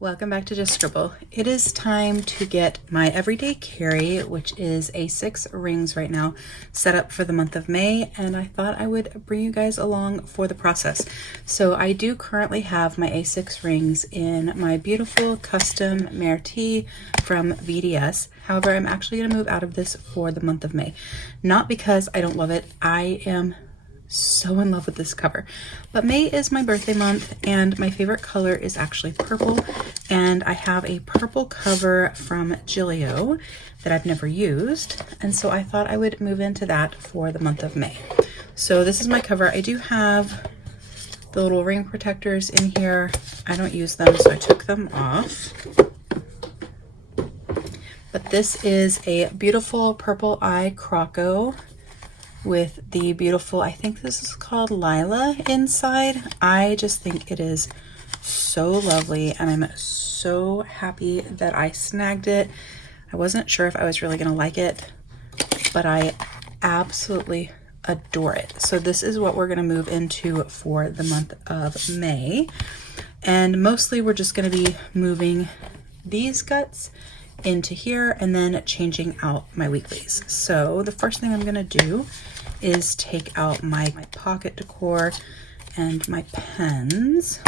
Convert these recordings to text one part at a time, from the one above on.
Welcome back to Just Scribble. It is time to get my everyday carry, which is A6 rings right now, set up for the month of May, and I thought I would bring you guys along for the process. So I do currently have my A6 rings in my beautiful custom Myrtille from VDS. However, I'm actually going to move out of this for the month of May. Not because I don't love it. I am so in love with this cover, but May is my birthday month and my favorite color is actually purple, and I have a purple cover from Gillio that I've never used, and so I thought I would move into that for the month of May. So this is my cover. I do have the little ring protectors in here. I don't use them, so I took them off. But this is a beautiful purple eye Croco with the beautiful, I think this is called Lila inside. I just think it is so lovely, and I'm so happy that I snagged it. I wasn't sure if I was really gonna like it, but I absolutely adore it. So this is what we're gonna move into for the month of May. And mostly we're just gonna be moving these guts into here and then changing out my weeklies. So the first thing I'm gonna do is take out my pocket decor and my pens.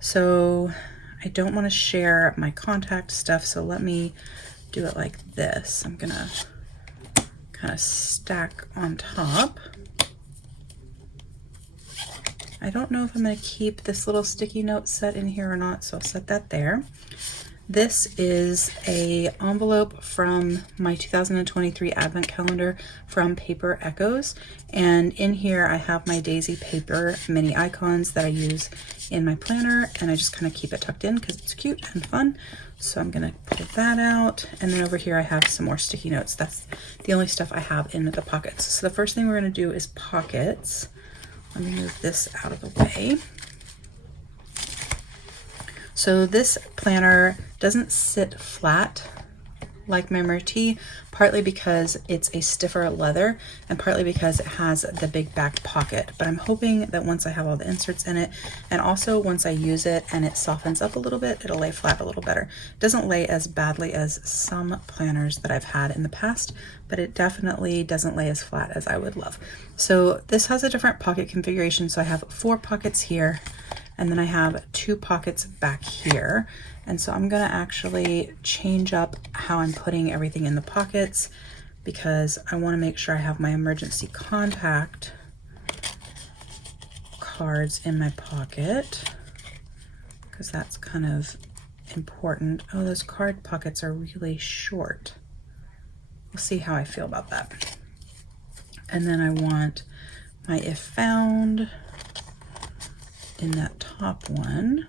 So I don't want to share my contact stuff, so let me do it like this. I'm gonna kind of stack on top. I don't know if I'm gonna keep this little sticky note set in here or not, so I'll set that there. This is a envelope from my 2023 advent calendar from Paper Echoes, and in here I have my daisy paper mini icons that I use in my planner, and I just kind of keep it tucked in because it's cute and fun. So I'm gonna pull that out, and then over here I have some more sticky notes. That's the only stuff I have in the pockets. So the first thing we're gonna do is pockets. Let me move this out of the way. So this planner doesn't sit flat like my Myrtille, partly because it's a stiffer leather and partly because it has the big back pocket. But I'm hoping that once I have all the inserts in it, and also once I use it and it softens up a little bit, it'll lay flat a little better. It doesn't lay as badly as some planners that I've had in the past, but it definitely doesn't lay as flat as I would love. So this has a different pocket configuration. So I have 4 pockets here, and then I have 2 pockets back here. And so I'm gonna actually change up how I'm putting everything in the pockets, because I wanna make sure I have my emergency contact cards in my pocket, because that's kind of important. Oh, those card pockets are really short. We'll see how I feel about that. And then I want my if found in that top one.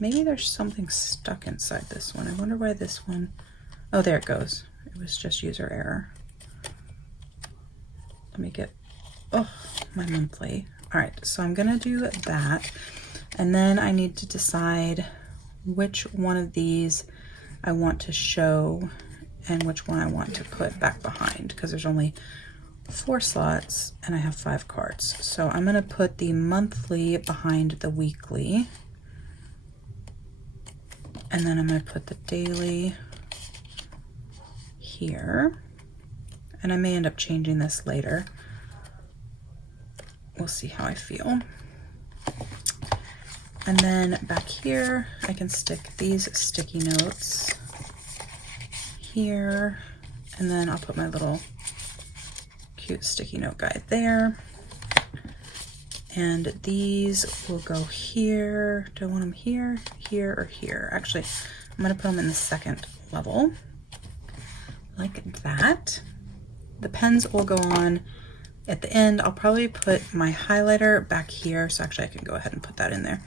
Maybe there's something stuck inside this one. I wonder why this one, oh, there it goes. It was just user error. Let me get, oh, my monthly. All right, so I'm gonna do that. And then I need to decide which one of these I want to show and which one I want to put back behind, because there's only 4 slots and I have 5 cards. So I'm gonna put the monthly behind the weekly, and then I'm gonna put the daily here. And I may end up changing this later. We'll see how I feel. And then back here, I can stick these sticky notes here, and then I'll put my little cute sticky note guide there. And these will go here. Do I want them here, here, or here? Actually, I'm gonna put them in the second level, like that. The pens will go on at the end. I'll probably put my highlighter back here. So actually I can go ahead and put that in there.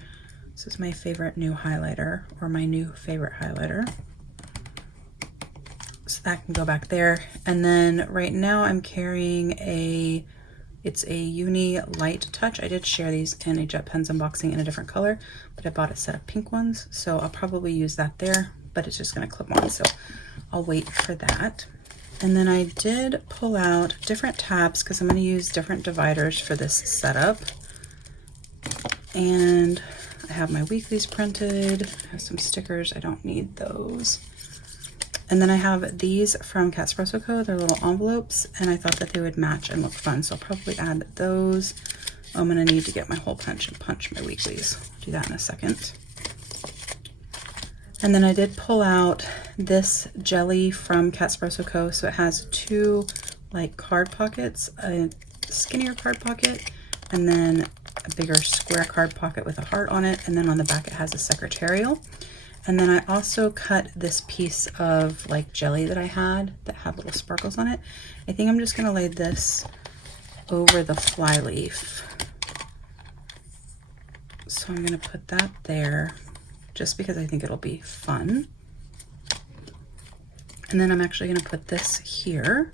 This is my favorite new highlighter, or my new favorite highlighter. So that can go back there. And then right now I'm carrying it's a Uni Light Touch. I did share these in a Jet Pens unboxing in a different color, but I bought a set of pink ones, so I'll probably use that there, but it's just gonna clip on, so I'll wait for that. And then I did pull out different tabs because I'm gonna use different dividers for this setup. And I have my weeklies printed. I have some stickers. I don't need those. And then I have these from Espresso Co. They're little envelopes, and I thought that they would match and look fun, so I'll probably add those. I'm gonna need to get my hole punch and punch my weeklies. I'll do that in a second. And then I did pull out this jelly from Espresso Co. So it has two like card pockets, a skinnier card pocket, and then a bigger square card pocket with a heart on it. And then on the back it has a secretarial. And then I also cut this piece of like jelly that I had that had little sparkles on it. I think I'm just gonna lay this over the fly leaf. So I'm gonna put that there just because I think it'll be fun. And then I'm actually gonna put this here.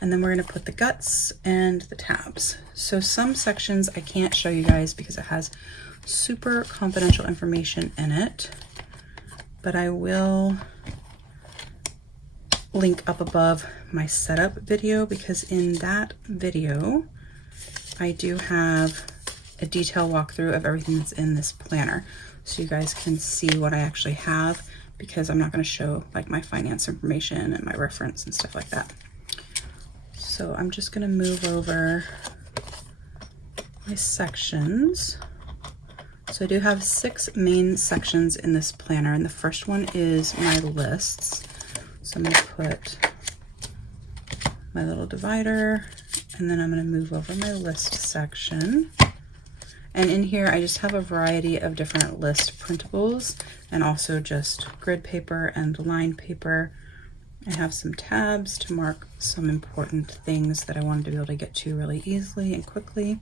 And then we're gonna put the guts and the tabs. So some sections I can't show you guys because it has super confidential information in it. But I will link up above my setup video, because in that video, I do have a detail walkthrough of everything that's in this planner. So you guys can see what I actually have, because I'm not gonna show like my finance information and my reference and stuff like that. So I'm just gonna move over my sections. So I do have 6 main sections in this planner, and the first one is my lists. So I'm gonna put my little divider, and then I'm gonna move over my list section. And in here, I just have a variety of different list printables, and also just grid paper and line paper. I have some tabs to mark some important things that I wanted to be able to get to really easily and quickly.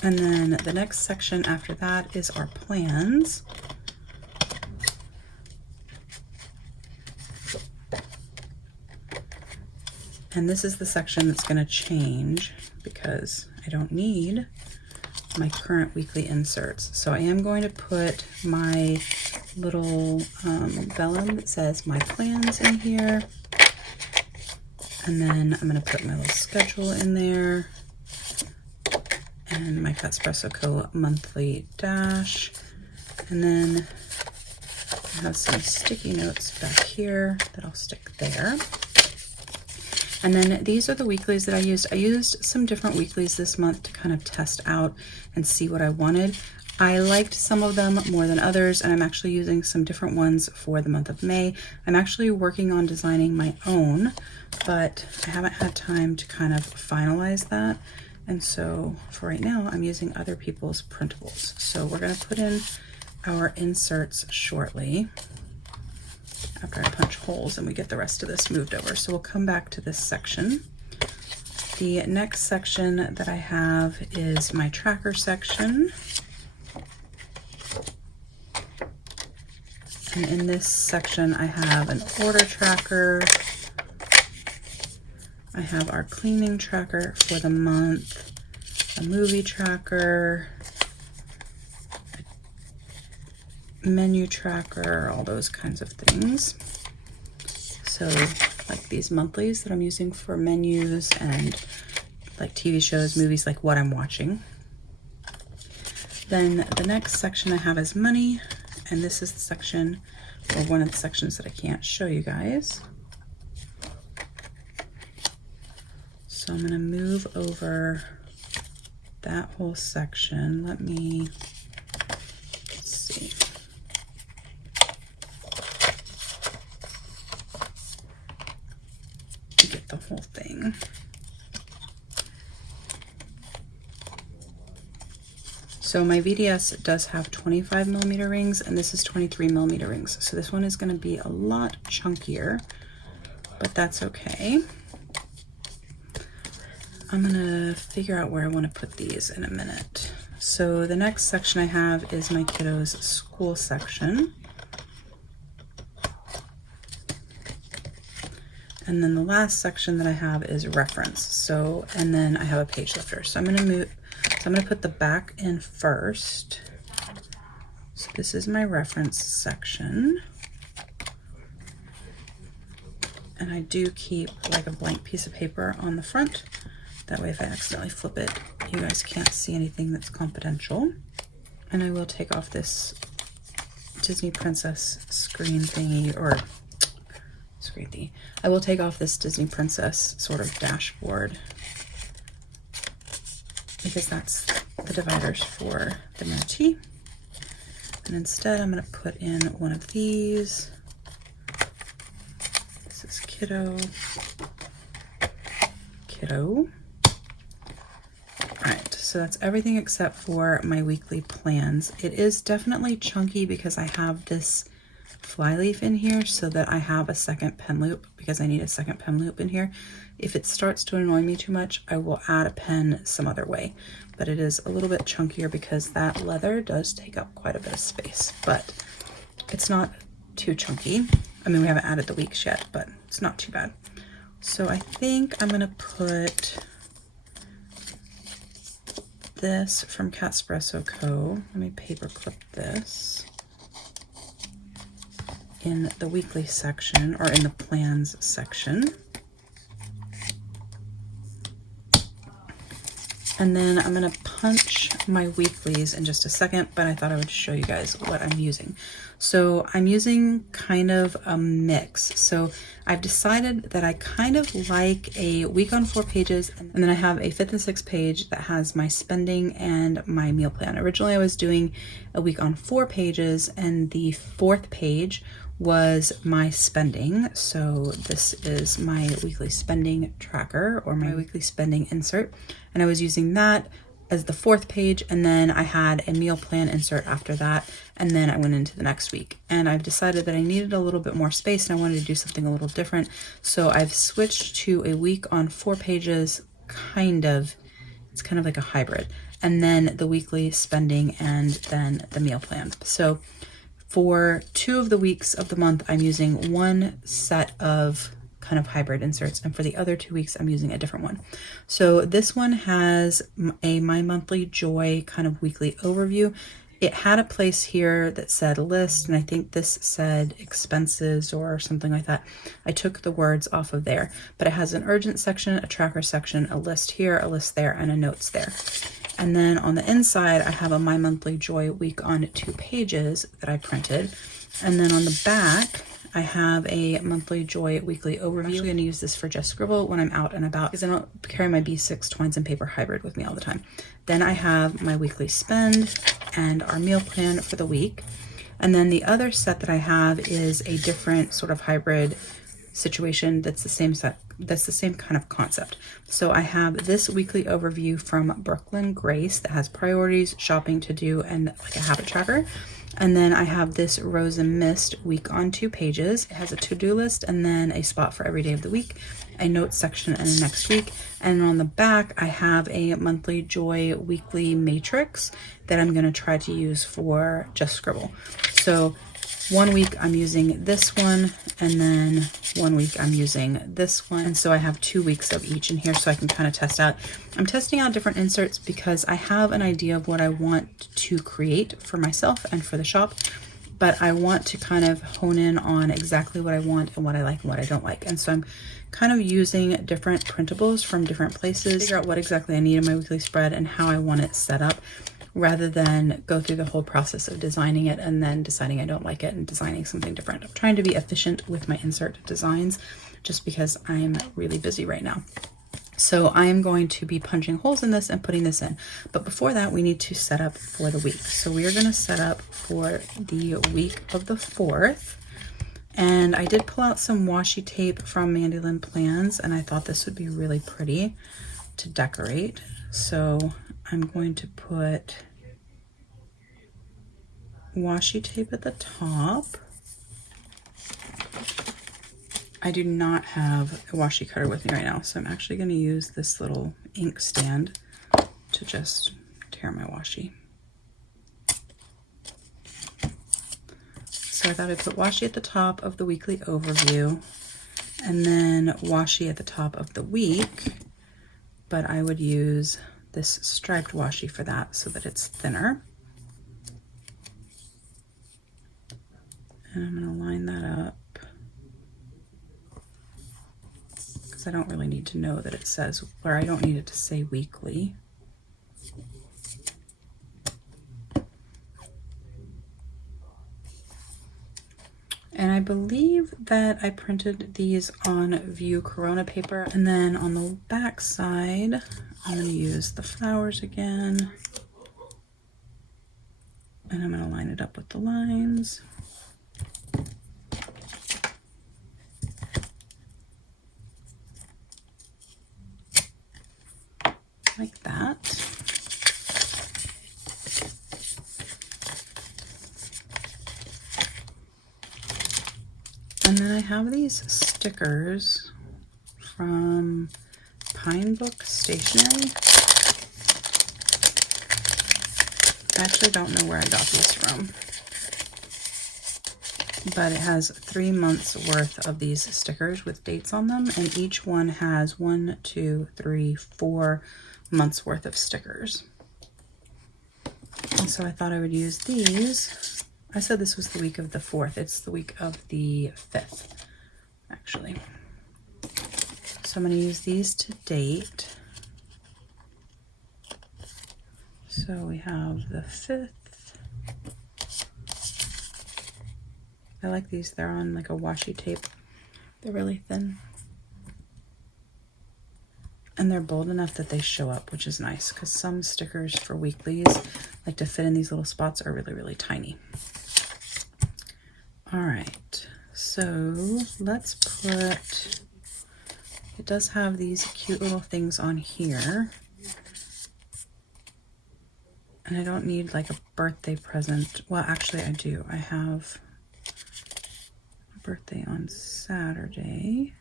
And then the next section after that is our plans. And this is the section that's going to change because I don't need my current weekly inserts. So I am going to put my little vellum that says my plans in here. And then I'm going to put my little schedule in there. And my Espresso Co. monthly dash. And then I have some sticky notes back here that I'll stick there. And then these are the weeklies that I used. I used some different weeklies this month to kind of test out and see what I wanted. I liked some of them more than others, and I'm actually using some different ones for the month of May. I'm actually working on designing my own, but I haven't had time to kind of finalize that. And so for right now, I'm using other people's printables. So we're gonna put in our inserts shortly after I punch holes and we get the rest of this moved over. So we'll come back to this section. The next section that I have is my tracker section. And in this section, I have an order tracker. I have our cleaning tracker for the month, a movie tracker, a menu tracker, all those kinds of things. So like these monthlies that I'm using for menus and like TV shows, movies, like what I'm watching. Then the next section I have is money, and this is the section, or one of the sections that I can't show you guys. So I'm gonna move over that whole section. Let me see. Get the whole thing. So my VDS does have 25mm rings, and this is 23mm rings. So this one is gonna be a lot chunkier, but that's okay. I'm gonna figure out where I want to put these in a minute. So the next section I have is my kiddos' school section. And then the last section that I have is reference. So, and then I have a page lifter. So I'm gonna put the back in first. So this is my reference section. And I do keep like a blank piece of paper on the front. That way if I accidentally flip it, you guys can't see anything that's confidential. And I will take off this Disney Princess screen thingy, or screen thingy. I will take off this Disney Princess sort of dashboard because that's the dividers for the Myrtille. And instead I'm going to put in one of these. This is Kiddo. Alright, so that's everything except for my weekly plans. It is definitely chunky because I have this flyleaf in here so that I have a second pen loop, because I need a second pen loop in here. If it starts to annoy me too much, I will add a pen some other way. But it is a little bit chunkier because that leather does take up quite a bit of space, but it's not too chunky. I mean, we haven't added the weeks yet, but it's not too bad. So I think I'm gonna put this from Catspresso Co. Let me paper clip this in the weekly section, or in the plans section. And then I'm gonna punch my weeklies in just a second, but I thought I would show you guys what I'm using. So I'm using kind of a mix. So I've decided that I kind of like a week on 4 pages, and then I have a 5th and 6th page that has my spending and my meal plan. Originally I was doing a week on 4 pages, and the 4th page was my spending. So this is my weekly spending tracker, or my weekly spending insert. And I was using that as the 4th page, and then I had a meal plan insert after that, and then I went into the next week. And I've decided that I needed a little bit more space and I wanted to do something a little different. So I've switched to a week on 4 pages, it's kind of like a hybrid. And then the weekly spending, and then the meal plan. So for 2 of the weeks of the month, I'm using one set of kind of hybrid inserts, and for the other 2 weeks I'm using a different one. So this one has a My Monthly Joy kind of weekly overview. It had a place here that said list, and I think this said expenses or something like that. I took the words off of there, but it has an urgent section, a tracker section, a list here, a list there, and a notes there. And then on the inside, I have a My Monthly Joy week on 2 pages that I printed. And then on the back, I have a Monthly Joy weekly overview. I'm actually going to use this for Just Scribble when I'm out and about, because I don't carry my B6 twines and paper hybrid with me all the time. Then I have my weekly spend and our meal plan for the week. And then the other set that I have is a different sort of hybrid situation that's the same set, that's the same kind of concept. So I have this weekly overview from Brooklyn Grace that has priorities, shopping to do, and like a habit tracker. And then I have this Rose and Mist week on 2 pages. It has a to-do list and then a spot for every day of the week, a notes section, and a next week. And on the back, I have a Monthly Joy weekly matrix that I'm going to try to use for Just Scribble. So 1 week I'm using this one, and then 1 week I'm using this one. And so I have 2 weeks of each in here so I can kind of test out. I'm testing out different inserts because I have an idea of what I want to create for myself and for the shop, but I want to kind of hone in on exactly what I want and what I like and what I don't like. And so I'm kind of using different printables from different places, figure out what exactly I need in my weekly spread and how I want it set up, rather than go through the whole process of designing it and then deciding I don't like it and designing something different. I'm trying to be efficient with my insert designs just because I'm really busy right now. So I'm going to be punching holes in this and putting this in. But before that, we need to set up for the week. So we are going to set up for the week of the 4th. And I did pull out some washi tape from Mandy Lynn Plans, and I thought this would be really pretty to decorate. So I'm going to put washi tape at the top. I do not have a washi cutter with me right now, so I'm actually going to use this little ink stand to just tear my washi. So I thought I'd put washi at the top of the weekly overview and then washi at the top of the week, but I would use this striped washi for that so that it's thinner. And I'm going to line that up. because I don't really need to know that it says, or I don't need it to say weekly. And I believe that I printed these on View Corona paper. And then on the back side, I'm going to use the flowers again. And I'm going to line it up with the lines. Like that. And then I have these stickers from Pine Book Stationery. I actually don't know where I got these from, but it has 3 months worth of these stickers with dates on them, and each one has 1, 2, 3, 4 months worth of stickers. And so I thought I would use these. I said this was the week of the 4th. It's the week of the 5th, actually. So I'm going to use these to date. So we have the 5th. I like these. They're on like a washi tape. They're really thin. And they're bold enough that they show up, which is nice, because some stickers for weeklies, like to fit in these little spots, are really, really tiny. All right, so let's put, it does have these cute little things on here. And I don't need like a birthday present. Well, actually I do. I have a birthday on Saturday.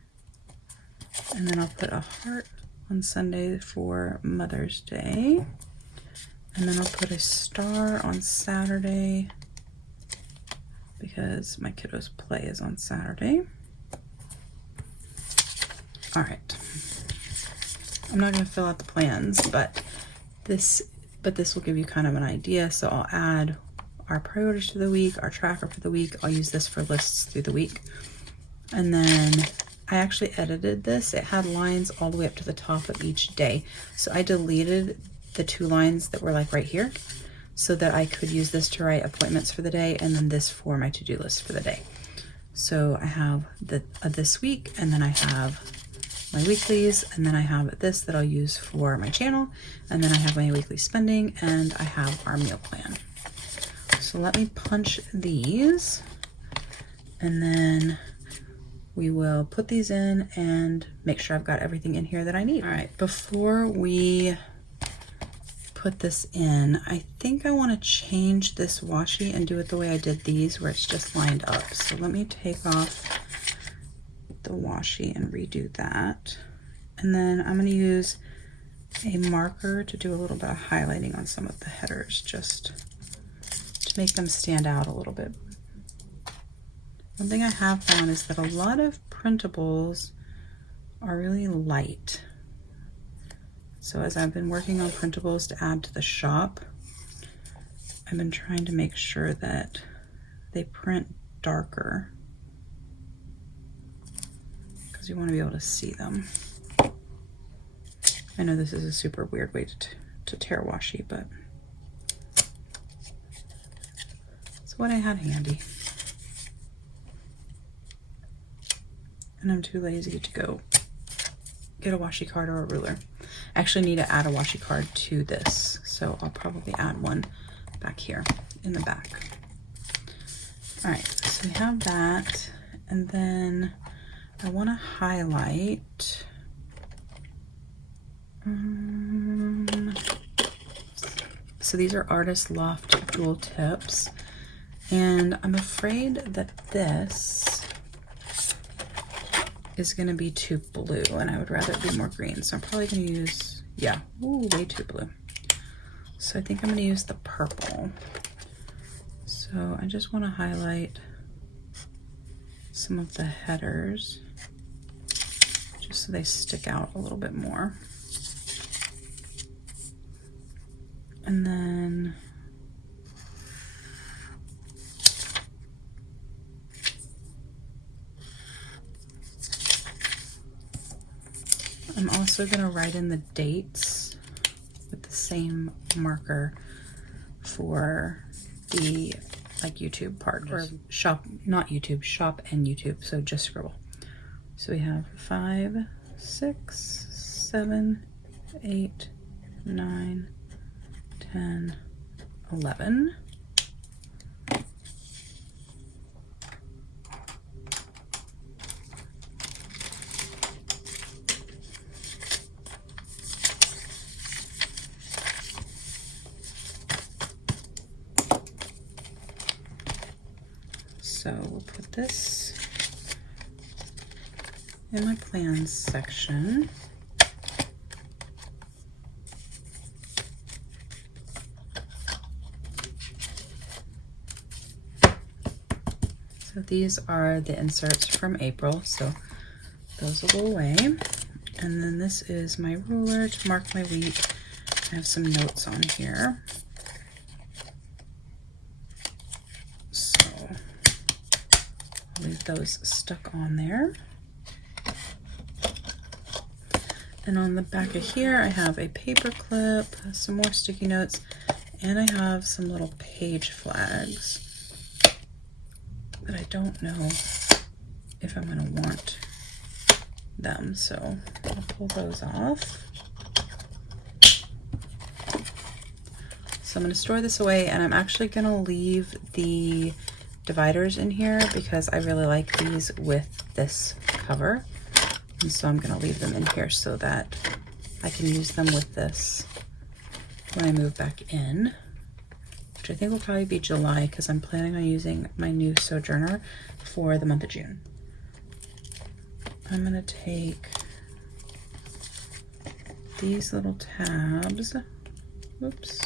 And then I'll put a heart on Sunday for Mother's Day. And then I'll put a star on Saturday because my kiddo's play is on Saturday. All right. I'm not going to fill out the plans, but this will give you kind of an idea. So I'll add our priorities for the week, our tracker for the week. I'll use this for lists through the week. And then I actually edited this. It had lines all the way up to the top of each day. So I deleted the 2 lines that were like right here so that I could use this to write appointments for the day, and then this for my to-do list for the day. So I have the this week, and then I have my weeklies, and then I have this that I'll use for my channel, and then I have my weekly spending, and I have our meal plan. So let me punch these, and then we will put these in and make sure I've got everything in here that I need. All right, before we put this in, I think I want to change this washi and do it the way I did these, where it's just lined up. So let me take off the washi and redo that. And then I'm going to use a marker to do a little bit of highlighting on some of the headers, just to make them stand out a little bit. One thing I have found is that a lot of printables are really light. So as I've been working on printables to add to the shop, I've been trying to make sure that they print darker, because you want to be able to see them. I know this is a super weird way to tear washi, but it's what I had handy. And I'm too lazy to go get a washi card or a ruler. I actually need to add a washi card to this, so I'll probably add one back here in the back. All right, so we have that, and then I want to highlight so these are Artist Loft dual tips, and I'm afraid that this is going to be too blue, and I would rather it be more green, so I'm probably going to use, yeah, ooh, way too blue. So I think I'm going to use the purple. So I just want to highlight some of the headers just so they stick out a little bit more. And then I'm also going to write in the dates with the same marker for the like YouTube part, or shop, not YouTube, shop and YouTube, so just scribble. So we have 5, 6, 7, 8, 9, 10, 11. So we'll put this in my plans section. So these are the inserts from April, so those will go away. And then this is my ruler to mark my week. I have some notes on here. Leave those stuck on there. And on the back of here I have a paper clip, some more sticky notes, and I have some little page flags that I don't know if I'm going to want them, so I'll pull those off. So I'm going to store this away, and I'm actually going to leave the dividers in here because I really like these with this cover, and so I'm going to leave them in here so that I can use them with this when I move back in, which I think will probably be July because I'm planning on using my new Sojourner for the month of June. I'm going to take these little tabs. Oops.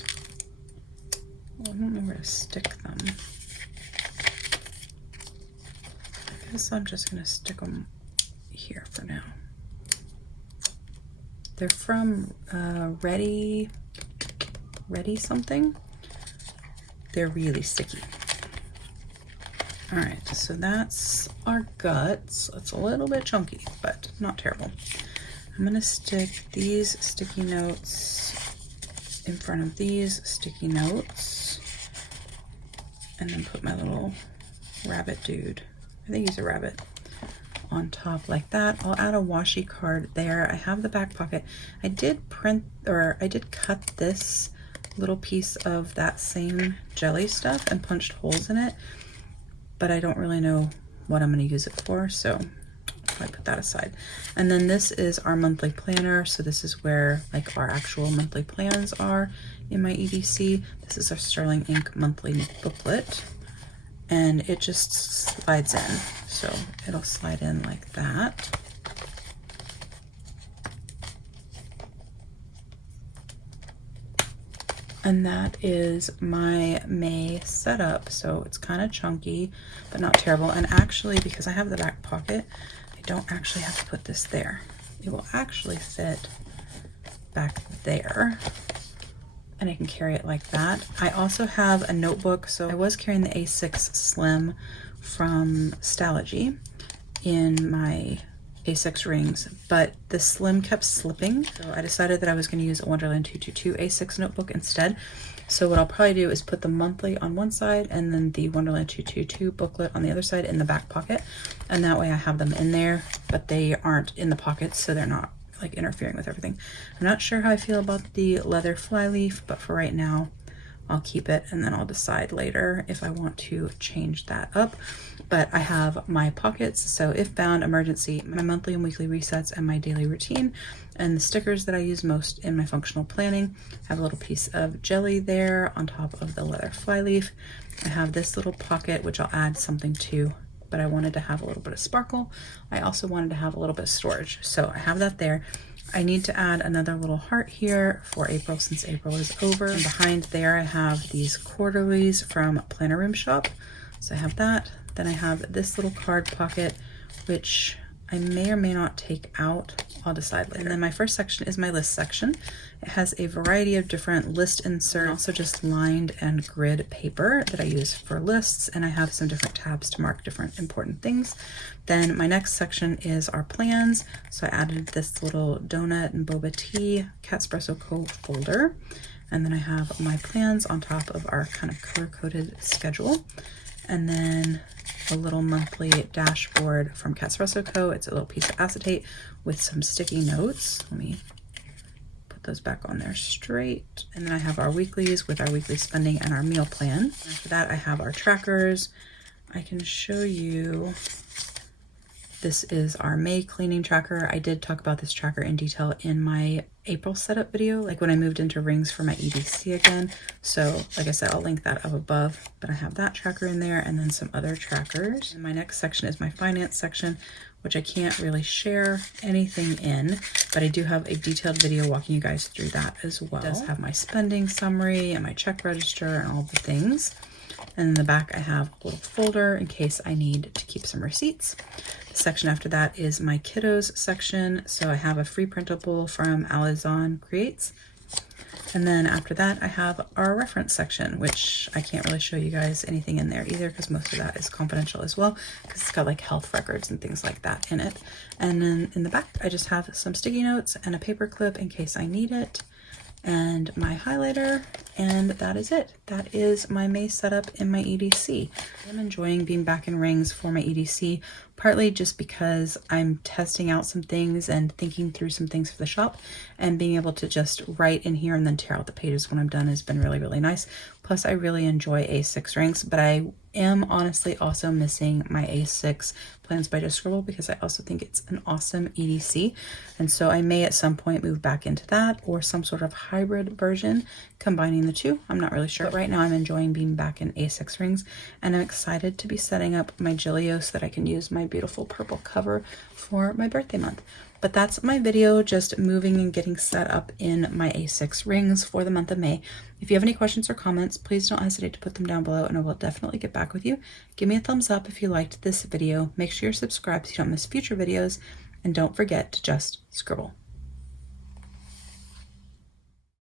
Oh, I don't know where to stick them. I guess I'm just going to stick them here for now. They're from Ready something. They're really sticky. All right, so that's our guts. It's a little bit chunky, but not terrible. I'm going to stick these sticky notes in front of these sticky notes, and then put my little rabbit dude, I think he's a rabbit, on top like that. I'll add a washi card there. I have the back pocket. I did print, or I did cut this little piece of that same jelly stuff and punched holes in it, but I don't really know what I'm going to use it for, so I put that aside. And then this is our monthly planner, so this is where like our actual monthly plans are in my EDC. This is our Sterling Ink monthly booklet, and it just slides in, so it'll slide in like that. And that is my May setup. So it's kind of chunky, but not terrible. And actually, because I have the back pocket, I don't actually have to put this there. It will actually fit back there, and I can carry it like that. I also have a notebook. So I was carrying the A6 Slim from Stalogy in my A6 rings, but the Slim kept slipping, so I decided that I was going to use a Wonderland 222 A6 notebook instead. So what I'll probably do is put the monthly on one side and then the Wonderland 222 booklet on the other side in the back pocket, and that way I have them in there, but they aren't in the pockets, so they're not like interfering with everything. I'm not sure how I feel about the leather flyleaf, but for right now I'll keep it, and then I'll decide later if I want to change that up. But I have my pockets, so if bound, emergency, my monthly and weekly resets, and my daily routine, and the stickers that I use most in my functional planning. I have a little piece of jelly there on top of the leather flyleaf. I have this little pocket, which I'll add something to, but I wanted to have a little bit of sparkle. I also wanted to have a little bit of storage, so I have that there. I need to add another little heart here for April, since April is over. And behind there I have these quarterlies from Planner Room Shop, so I have that. Then I have this little card pocket, which I may or may not take out. I'll decide later. And then my first section is my list section. It has a variety of different list inserts, also just lined and grid paper that I use for lists, and I have some different tabs to mark different important things. Then my next section is our plans. So I added this little donut and boba tea Cat Espresso Co. folder. And then I have my plans on top of our kind of color-coded schedule. And then a little monthly dashboard from Cat Espresso Co. It's a little piece of acetate with some sticky notes. Let me put those back on there straight. And then I have our weeklies with our weekly spending and our meal plan. After that, I have our trackers. I can show you. This is our May cleaning tracker. I did talk about this tracker in detail in my April setup video, like when I moved into rings for my EDC again. So like I said, I'll link that up above, but I have that tracker in there and then some other trackers. And my next section is my finance section, which I can't really share anything in, but I do have a detailed video walking you guys through that as well. It does have my spending summary and my check register and all the things. And in the back, I have a little folder in case I need to keep some receipts. The section after that is my kiddos section. So I have a free printable from Alizon Creates. And then after that, I have our reference section, which I can't really show you guys anything in there either because most of that is confidential as well, because it's got like health records and things like that in it. And then in the back, I just have some sticky notes and a paper clip in case I need it, and my highlighter, and that is it. That is my May setup in my EDC. I'm enjoying being back in rings for my EDC, partly just because I'm testing out some things and thinking through some things for the shop, and being able to just write in here and then tear out the pages when I'm done has been really, really nice. Plus, I really enjoy A6 rings, but I am honestly also missing my A6 Plans by Just Scribble because I also think it's an awesome EDC. And so I may at some point move back into that or some sort of hybrid version combining the two. I'm not really sure. But right now I'm enjoying being back in A6 rings, and I'm excited to be setting up my Gillio so that I can use my beautiful purple cover for my birthday month. But that's my video, just moving and getting set up in my A6 rings for the month of May. If you have any questions or comments, please don't hesitate to put them down below and I will definitely get back with you. Give me a thumbs up if you liked this video. Make sure you're subscribed so you don't miss future videos. And don't forget to just scribble.